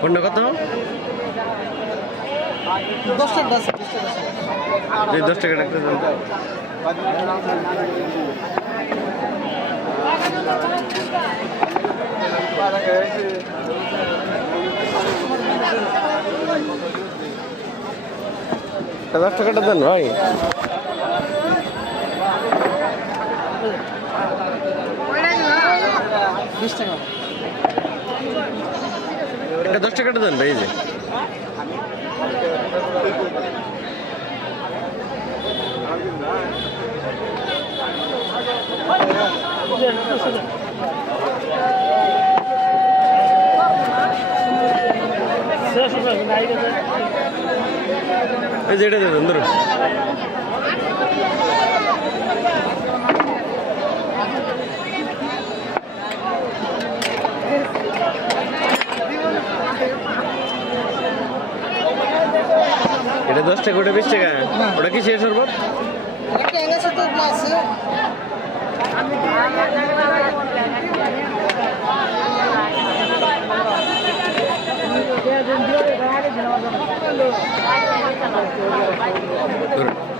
কোনটা কত? দশ এই দশ টাকা দশ টাকাটা দেন ভাই। বিশ টাকা। এটা দশ টাকাটা দেন ভাই যে। এই যে দেন ধরুন। এটা দশ টাকা ওটা বিশ টাকা। ওটা কি শেষ শরবত ধরুন